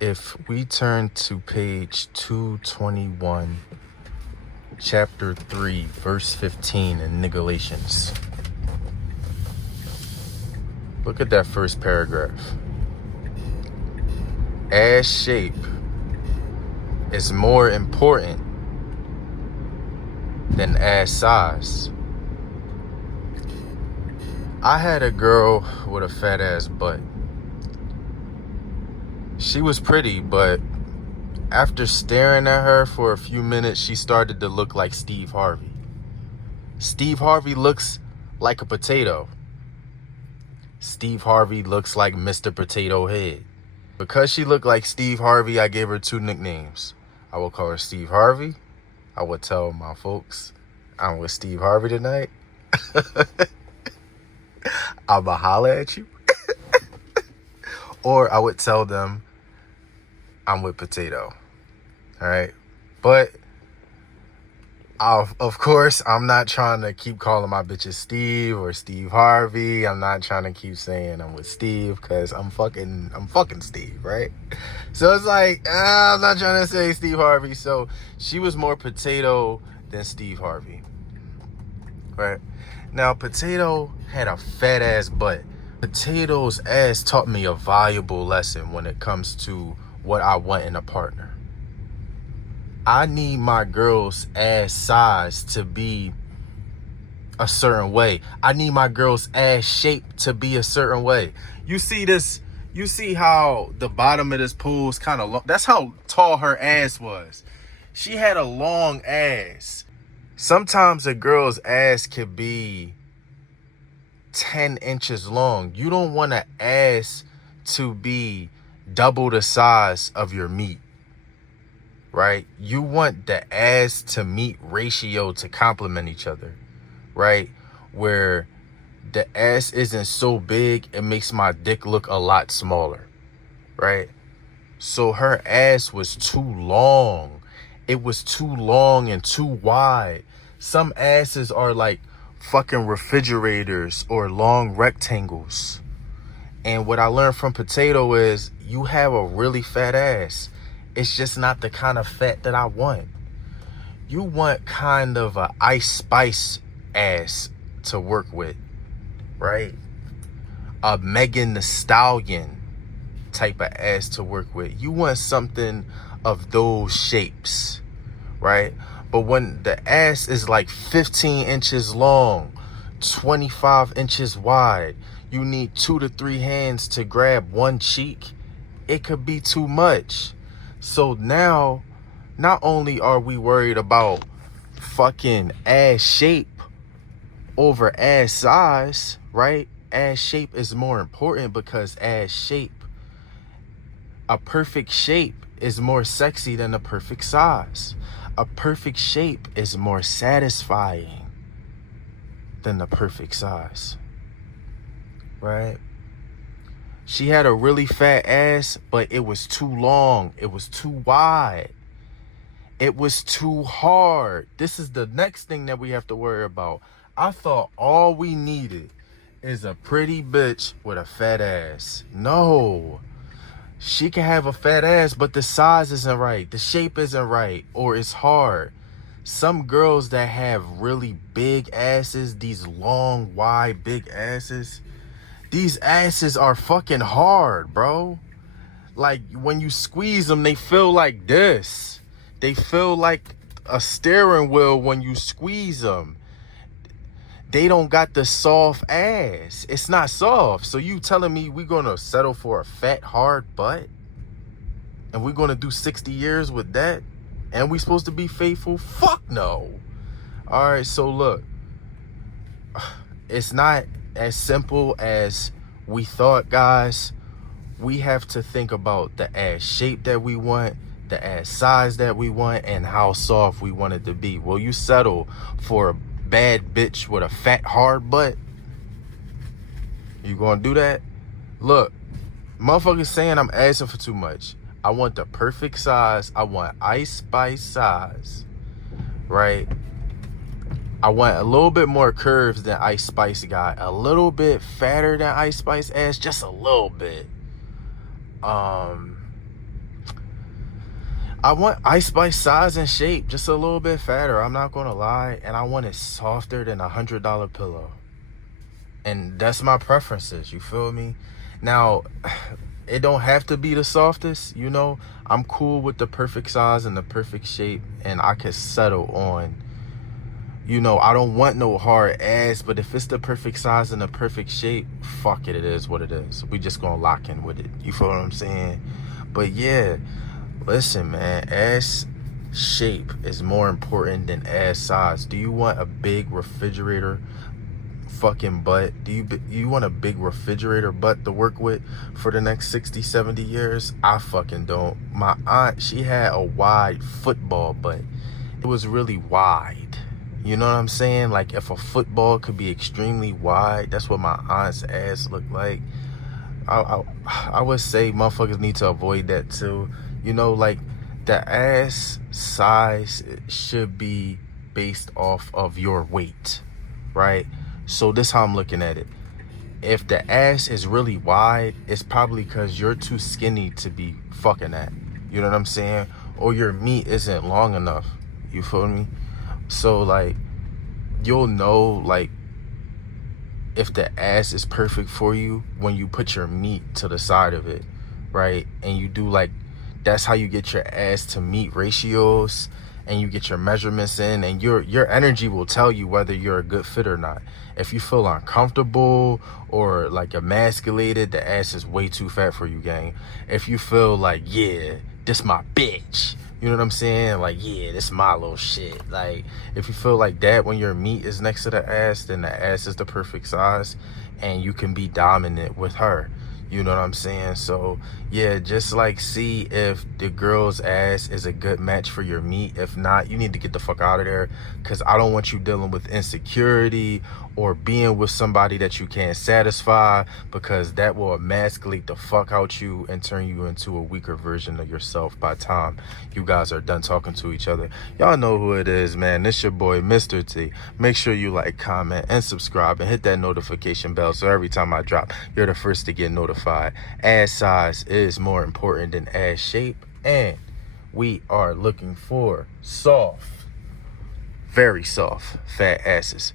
If we turn to page 221, chapter 3, verse 15 in Galatians, look at that first paragraph. Ass shape is more important than ass size. I had a girl with a fat ass butt. She was pretty, but after staring at her for a few minutes, she started to look like Steve Harvey. Steve Harvey looks like a potato. Steve Harvey looks like Mr. Potato Head. Because she looked like Steve Harvey, I gave her 2 nicknames. I will call her Steve Harvey. I would tell my folks I'm with Steve Harvey tonight. I'ma holler at you. Or I would tell them I'm with Potato. All right. But of course, I'm not trying to keep calling my bitches Steve or Steve Harvey. I'm not trying to keep saying I'm with Steve because I'm fucking Steve, right? So it's like, I'm not trying to say Steve Harvey. So she was more Potato than Steve Harvey, right? Now, Potato had a fat ass butt. Potato's ass taught me a valuable lesson when it comes to what I want in a partner. I need my girl's ass size to be a certain way. I need my girl's ass shape to be a certain way. You see this? You see how the bottom of this pool is kind of long? That's how tall her ass was. She had a long ass. Sometimes a girl's ass could be 10 inches long. You don't want an ass to be double the size of your meat, right? You want the ass to meat ratio to complement each other, right? Where the ass isn't so big, it makes my dick look a lot smaller, right? So her ass was too long. It was too long and too wide. Some asses are like fucking refrigerators or long rectangles. And what I learned from Potato is you have a really fat ass. It's just not the kind of fat that I want. You want kind of a Ice Spice ass to work with, right? A Megan Thee Stallion type of ass to work with. You want something of those shapes, right? But when the ass is like 15 inches long, 25 inches wide, you need 2 to 3 hands to grab one cheek, it could be too much. So now, not only are we worried about fucking ass shape over ass size, right? Ass shape is more important because ass shape, a perfect shape is more sexy than a perfect size. A perfect shape is more satisfying than the perfect size, right? She had a really fat ass, but it was too long. It was too wide. It was too hard. This is the next thing that we have to worry about. I thought all we needed is a pretty bitch with a fat ass. No. She can have a fat ass, but the size isn't right. The shape isn't right, or it's hard. Some girls that have really big asses, these long, wide, big asses, these asses are fucking hard, bro. Like, when you squeeze them, they feel like this. They feel like a steering wheel when you squeeze them. They don't got the soft ass. It's not soft. So you telling me we're going to settle for a fat, hard butt? And we're going to do 60 years with that? And we supposed to be faithful? Fuck no. All right, so look. It's not as simple as we thought, guys. We have to think about the ass shape that we want, the ass size that we want, and how soft we want it to be. Will you settle for a bad bitch with a fat, hard butt? You gonna do that? Look, motherfuckers saying I'm asking for too much. I want the perfect size. I want Ice Spice size, right? I want a little bit more curves than Ice Spice got. A little bit fatter than Ice Spice ass, just a little bit. I want Ice Spice size and shape, just a little bit fatter. I'm not gonna lie, and I want it softer than $100 pillow. And that's my preferences. You feel me? Now, it don't have to be the softest. You know, I'm cool with the perfect size and the perfect shape, and I could settle on. You know, I don't want no hard ass, but if it's the perfect size and the perfect shape, fuck it, it is what it is. We just gonna lock in with it. You feel what I'm saying? But yeah, listen, man, ass shape is more important than ass size. Do you want a big refrigerator fucking butt? Do you want a big refrigerator butt to work with for the next 60, 70 years? I fucking don't. My aunt, she had a wide football butt. It was really wide. You know what I'm saying? Like, if a football could be extremely wide, that's what my aunt's ass looked like. I would say motherfuckers need to avoid that too. You know, like, the ass size should be based off of your weight, right? So this how I'm looking at it. If the ass is really wide, it's probably because you're too skinny to be fucking that. You know what I'm saying? Or your meat isn't long enough. You feel me? So, like, you'll know, like, if the ass is perfect for you when you put your meat to the side of it, right? And you do, like, that's how you get your ass to meat ratios, and you get your measurements in, and your energy will tell you whether you're a good fit or not. If you feel uncomfortable or like emasculated, the ass is way too fat for you, gang. If you feel like, yeah, this my bitch, you know what I'm saying? Like, yeah, this my little shit. Like, if you feel like that when your meat is next to the ass, then the ass is the perfect size, and you can be dominant with her. You know what I'm saying? So, yeah, just, like, see if the girl's ass is a good match for your meat. If not, you need to get the fuck out of there, because I don't want you dealing with insecurity or being with somebody that you can't satisfy, because that will emasculate the fuck out you and turn you into a weaker version of yourself by the time you guys are done talking to each other. Y'all know who it is, man. This your boy, Mr. T. Make sure you like, comment, and subscribe, and hit that notification bell so every time I drop, you're the first to get notified. Ass size is more important than ass shape, and we are looking for soft, very soft, fat asses.